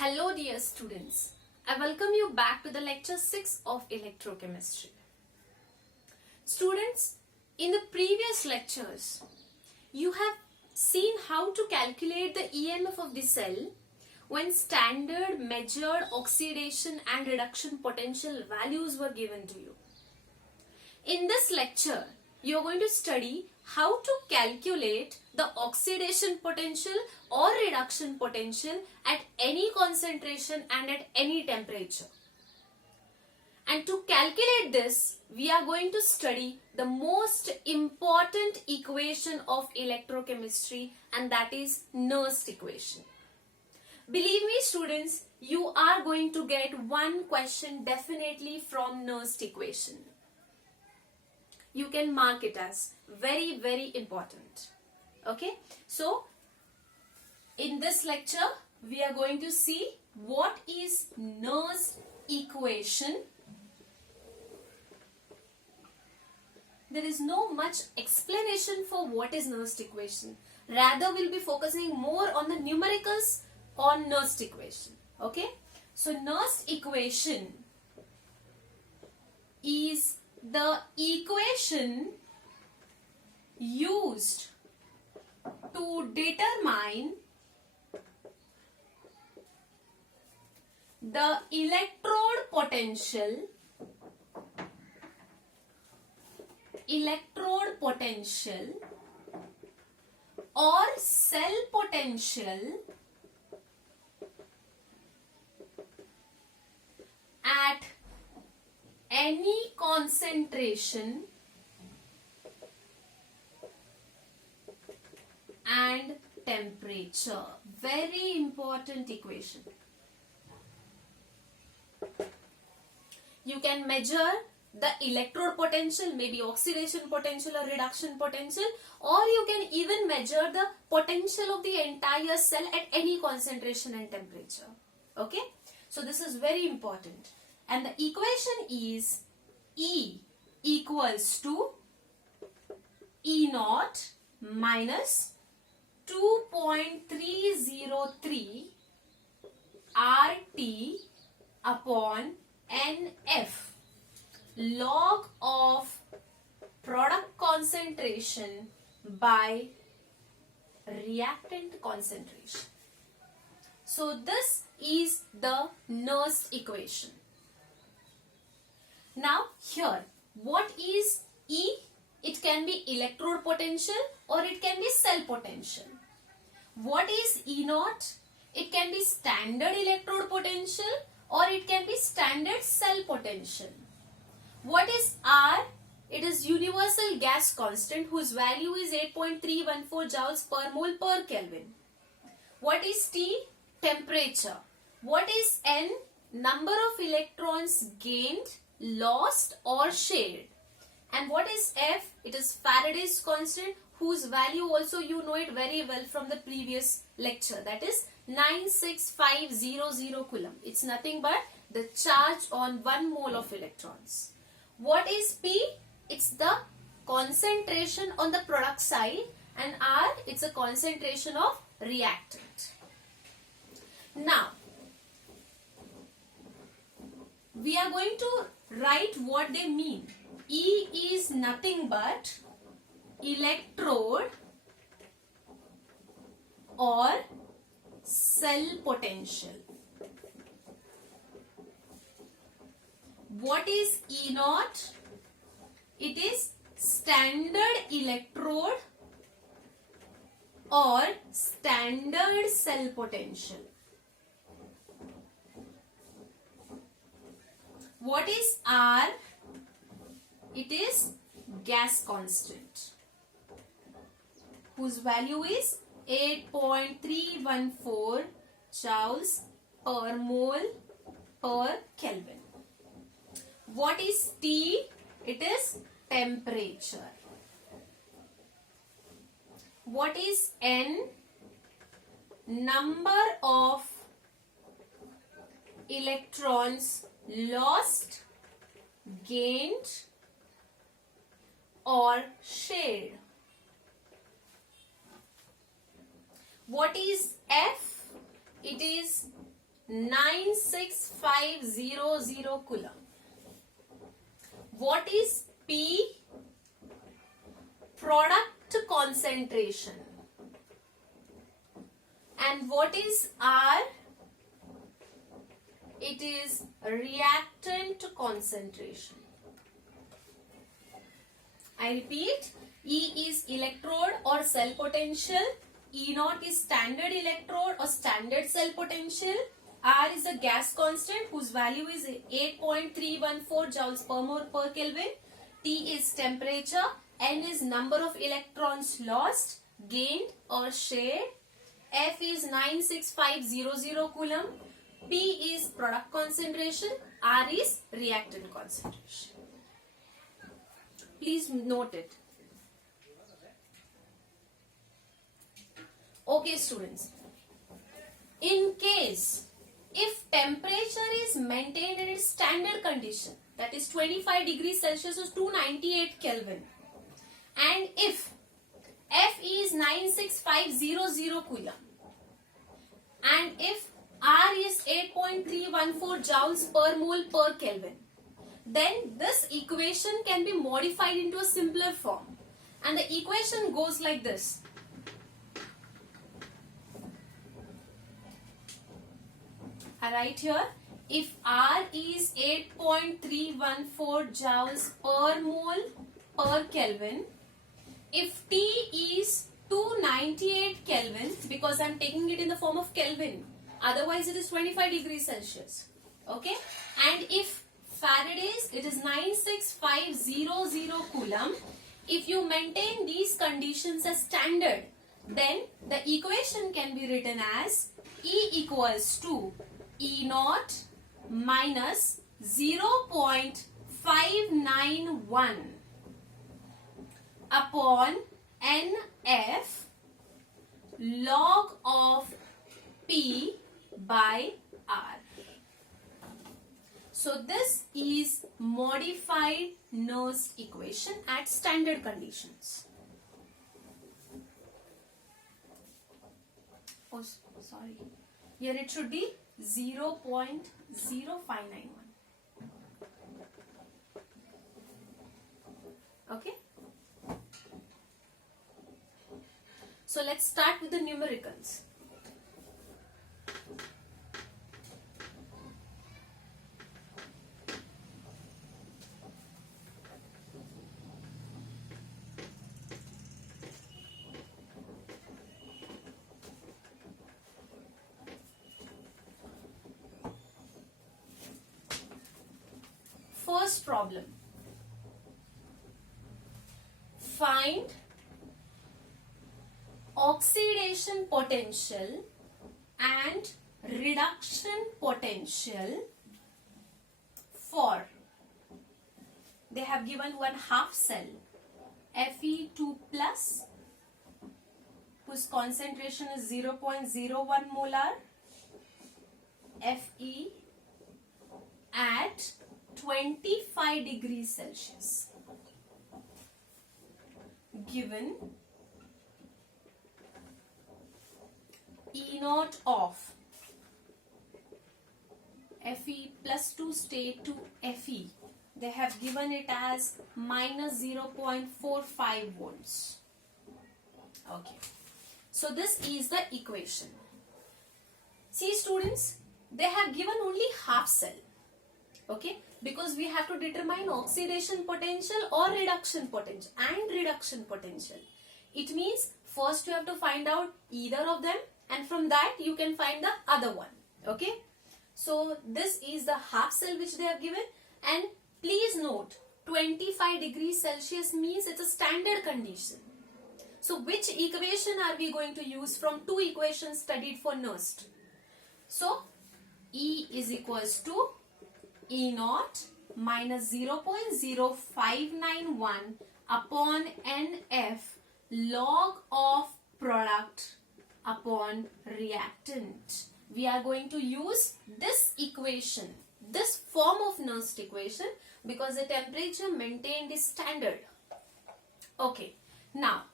Hello dear students, I welcome you back to the lecture 6 of electrochemistry. Students, in the previous lectures, you have seen how to calculate the EMF of the cell when standard measured oxidation and reduction potential values were given to you. In this lecture, you are going to study how to calculate the oxidation potential or reduction potential at any concentration and at any temperature. And to calculate this, we are going to study the most important equation of electrochemistry, and that is Nernst equation. Believe me students, you are going to get one question definitely from Nernst equation. You can mark it as very important. Okay, so in this lecture we are going to see what is Nernst equation. There is no much explanation for what is Nernst equation. Rather, we'll be focusing more on the numericals on Nernst equation. Okay, so Nernst equation is the equation used to determine the electrode potential or cell potential at any concentration and temperature. Very important equation. You can measure the electrode potential, maybe oxidation potential or reduction potential, or you can even measure the potential of the entire cell at any concentration and temperature. Okay, so this is very important. And the equation is E equals to E naught minus 2.303 RT upon NF, log of product concentration by reactant concentration. So this is the Nernst equation. Now here, what is E? It can be electrode potential or it can be cell potential. What is E naught? It can be standard electrode potential or it can be standard cell potential. What is R? It is universal gas constant whose value is 8.314 joules per mole per Kelvin. What is T? Temperature. What is N? Number of electrons gained, lost or shared. And what is F? It is Faraday's constant whose value also you know it very well from the previous lecture, that is 96500 coulomb. It's nothing but the charge on 1 mole of electrons. What is P? It's the concentration on the product side, and R, it's a concentration of reactant. Now, we are going to write what they mean. E is nothing but electrode or cell potential. What is E naught? It is standard electrode or standard cell potential. What is R? It is gas constant whose value is 8.314 joules per mole per Kelvin. What is T? It is temperature. What is N? Number of electrons lost, gained or shared. What is F? It is 96,500 coulomb. What is P? Product concentration. And what is R? It is reactant concentration. I repeat, E is electrode or cell potential, E naught is standard electrode or standard cell potential, R is a gas constant whose value is 8.314 joules per mole per Kelvin, T is temperature, N is number of electrons lost, gained or shared, F is 96,500 coulomb, P is product concentration, R is reactant concentration. Please note it. Okay, students. In case if temperature is maintained in its standard condition, that is 25 degrees Celsius or 298 Kelvin, and if F is 96,500 coulomb, and if R is 8.314 joules per mole per Kelvin, then this equation can be modified into a simpler form. And the equation goes like this. I write here, if R is 8.314 joules per mole per Kelvin, if T is 298 Kelvin, because I am taking it in the form of Kelvin, otherwise it is 25 degrees Celsius. Okay, and if Faraday's, it is 96,500 coulomb. If you maintain these conditions as standard, then the equation can be written as E equals to E naught minus 0.591 upon NF log of P by R. So this is modified Nernst equation at standard conditions. Oh, sorry. Here it should be 0.0591. Okay. So let's start with the numericals. First problem. Find oxidation potential and reduction potential for, they have given one half cell Fe2 plus whose concentration is 0.01 molar, Fe at 25 degrees Celsius, given E naught of Fe plus 2 state to Fe. They have given it as minus 0.45 volts. Okay. So this is the equation. See students, they have given only half cell. Okay. Because we have to determine oxidation potential or reduction potential and reduction potential. It means first you have to find out either of them, and from that you can find the other one. Okay. So this is the half cell which they have given, and please note 25 degrees Celsius means it's a standard condition. So which equation are we going to use from two equations studied for Nernst? So E is equals to E naught minus 0.0591 upon NF log of product upon reactant. We are going to use this equation, this form of Nernst equation, because the temperature maintained is standard. Okay, now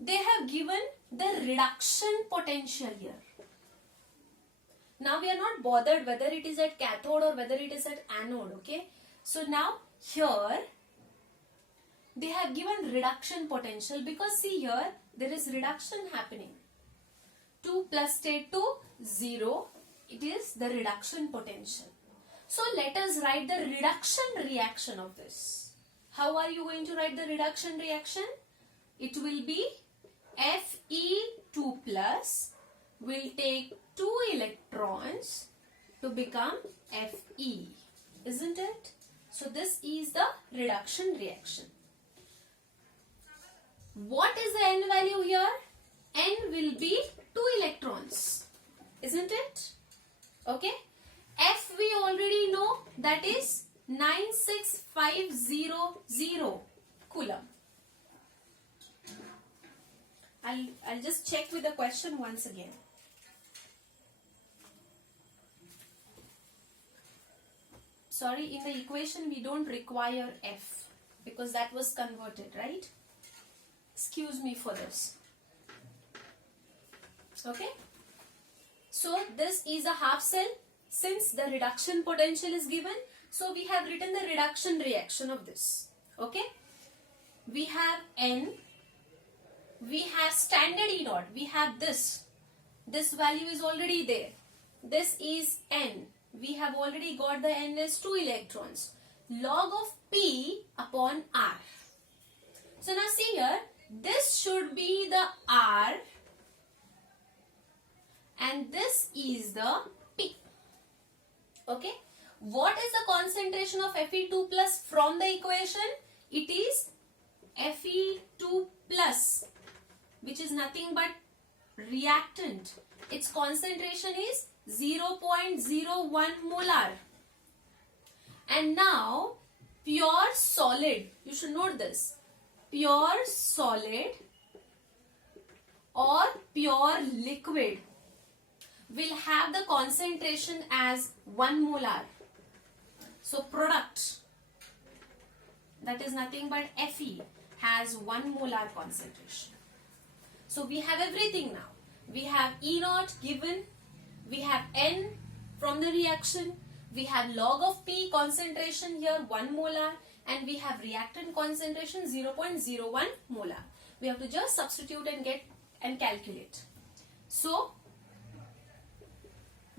they have given the reduction potential here. Now we are not bothered whether it is at cathode or whether it is at anode, okay? So now here they have given reduction potential, because see here there is reduction happening. 2 plus state to 0, it is the reduction potential. So let us write the reduction reaction of this. How are you going to write the reduction reaction? It will be Fe2 plus will take 2 electrons to become Fe, isn't it? So this is the reduction reaction. What is the N value here? N will be 2 electrons, isn't it? Okay. F we already know, that is 96500 coulomb. I'll just check with the question once again. Sorry, in the equation we don't require F because that was converted, right? Excuse me for this. Okay. So this is a half cell. Since the reduction potential is given, so we have written the reduction reaction of this. Okay. We have N. We have standard E naught. We have this. This value is already there. This is N. We have already got the N as 2 electrons. Log of P upon R. So now see here. This should be the R. And this is the P. Okay. What is the concentration of Fe2 plus from the equation? It is Fe2 plus, which is nothing but reactant. Its concentration is 0.01 molar. And now pure solid, you should note this, pure solid or pure liquid will have the concentration as 1 molar. So product, that is nothing but Fe, has 1 molar concentration. So we have everything now. We have E naught given, we have N from the reaction, we have log of P concentration here 1 molar, and we have reactant concentration 0.01 molar. We have to just substitute and get and calculate. So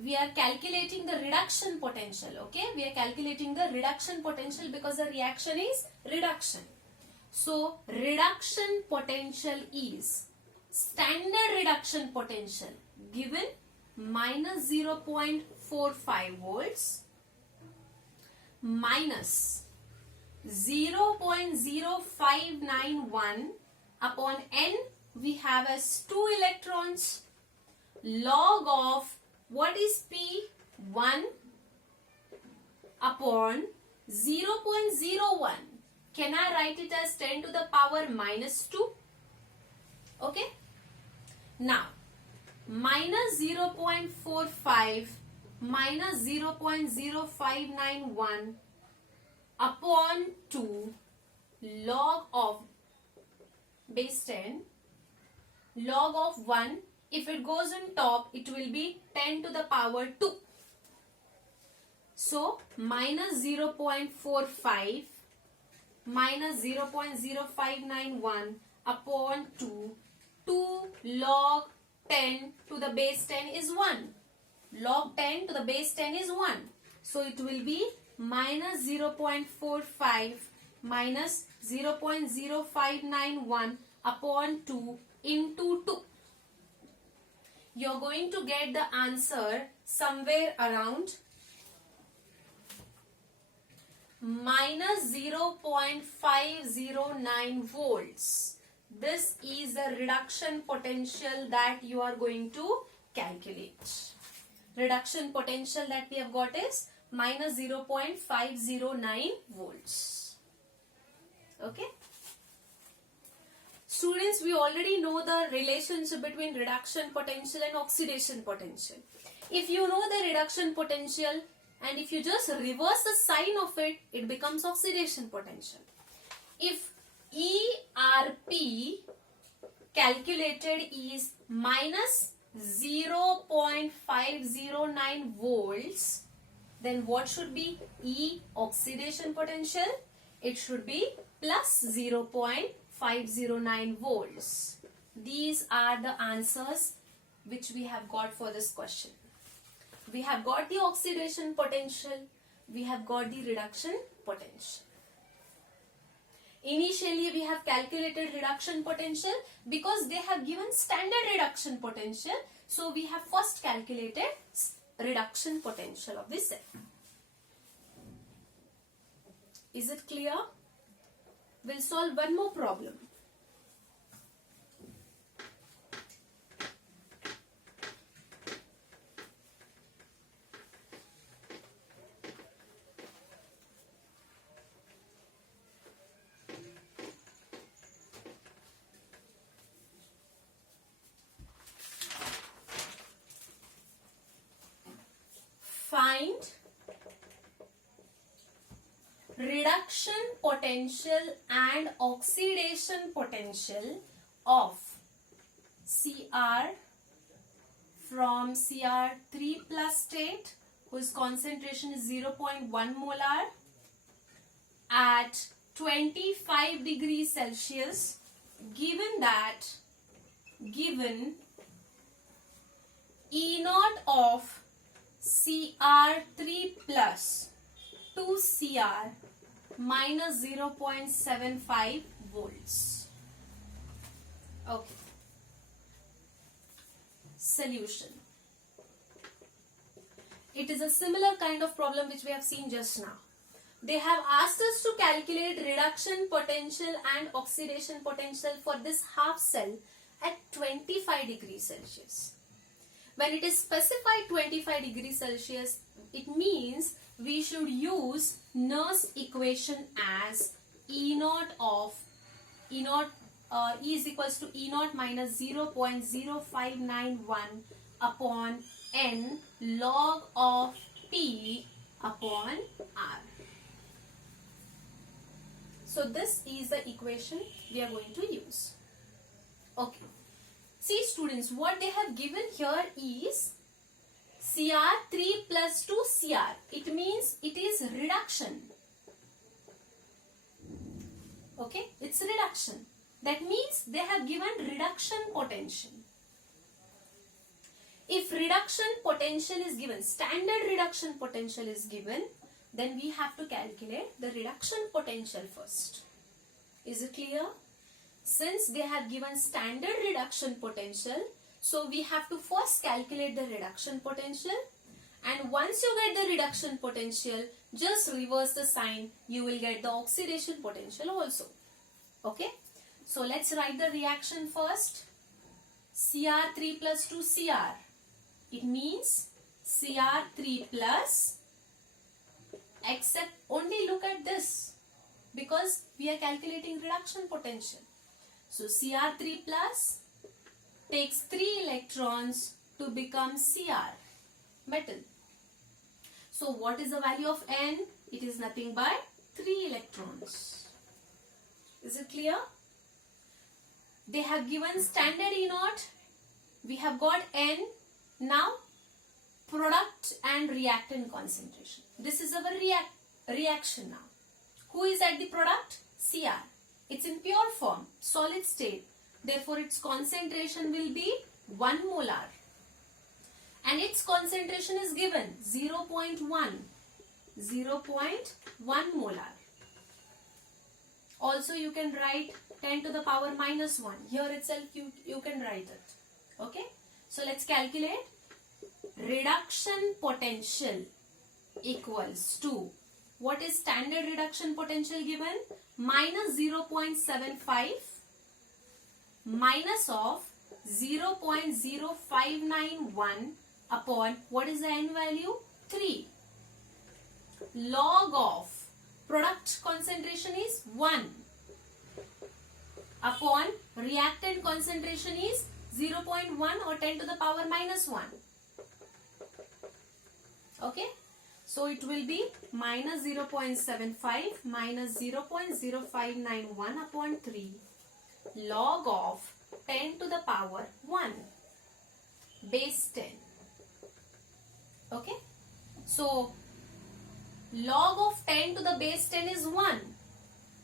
we are calculating the reduction potential, okay? We are calculating the reduction potential because the reaction is reduction. So reduction potential is standard reduction potential given minus 0.45 volts minus 0.0591 upon N we have as 2 electrons, log of what is P? 1 upon 0.01. Can I write it as 10 to the power minus 2? Okay. Now, minus 0.45 minus 0.0591 upon 2 log of base 10, log of 1. If it goes on top, it will be 10 to the power 2. So, minus 0.45 minus 0.0591 upon 2. 2 log 10 to the base 10 is 1. Log 10 to the base 10 is 1. So, it will be minus 0.45 minus 0.0591 upon 2 into 2. You're going to get the answer somewhere around minus 0.509 volts. This is the reduction potential that you are going to calculate. Reduction potential that we have got is minus 0.509 volts. Okay. Students, we already know the relationship between reduction potential and oxidation potential. If you know the reduction potential and if you just reverse the sign of it, it becomes oxidation potential. If ERP calculated is minus 0.509 volts, then what should be E oxidation potential? It should be plus 0.509 volts. These are the answers which we have got for this question. We have got the oxidation potential, we have got the reduction potential. Initially we have calculated reduction potential because they have given standard reduction potential. So we have first calculated reduction potential of the cell. Is it clear? We'll solve one more problem. Find reduction potential and oxidation potential of Cr from Cr3 plus state, whose concentration is 0.1 molar, at 25 degrees Celsius, given E naught of Cr3 plus 2Cr minus 0.75 volts. Okay. Solution. It is a similar kind of problem which we have seen just now. They have asked us to calculate reduction potential and oxidation potential for this half cell at 25 degrees Celsius. When it is specified 25 degrees Celsius, it means we should use Nernst equation as E is equals to E naught minus 0.0591 upon N log of P upon R. So this is the equation we are going to use. Okay. See students, what they have given here is Cr3 plus 2Cr. It means it is reduction. Okay, it's reduction. That means they have given reduction potential. If reduction potential is given, standard reduction potential is given, then we have to calculate the reduction potential first. Is it clear? Since they have given standard reduction potential, so we have to first calculate the reduction potential, and once you get the reduction potential, just reverse the sign, you will get the oxidation potential also. Okay, so let's write the reaction first. Cr3 plus 2Cr, it means Cr3 plus, except only look at this because we are calculating reduction potential. So Cr3 plus takes 3 electrons to become Cr, metal. So what is the value of N? It is nothing but 3 electrons. Is it clear? They have given standard E naught. We have got N. Now product and reactant concentration. This is our reaction now. Who is at the product? Cr. It's in pure form, solid state. Therefore, its concentration will be 1 molar. And its concentration is given 0.1 molar. Also, you can write 10 to the power minus 1. Here itself, you can write it. Okay? So, let's calculate. Reduction potential equals to, what is standard reduction potential given? Minus 0.75 minus of 0.0591 upon, what is the N value? 3. Log of product concentration is 1 upon reactant concentration is 0.1 or 10 to the power minus 1. Okay. So it will be minus 0.75 minus 0.0591 upon 3 log of 10 to the power 1. base 10. Okay. So log of 10 to the base 10 is 1.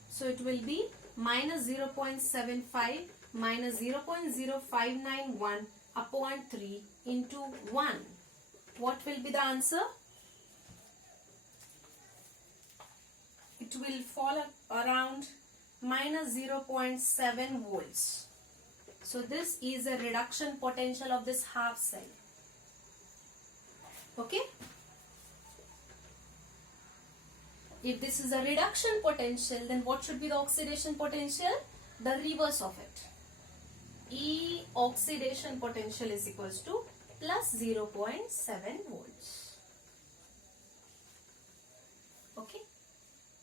So it will be minus 0.75 minus 0.0591 upon 3 into 1. What will be the answer? It will fall around minus 0.7 volts. So this is a reduction potential of this half cell. Okay. If this is a reduction potential, then what should be the oxidation potential? The reverse of it. E oxidation potential is equals to plus 0.7 volts. Okay.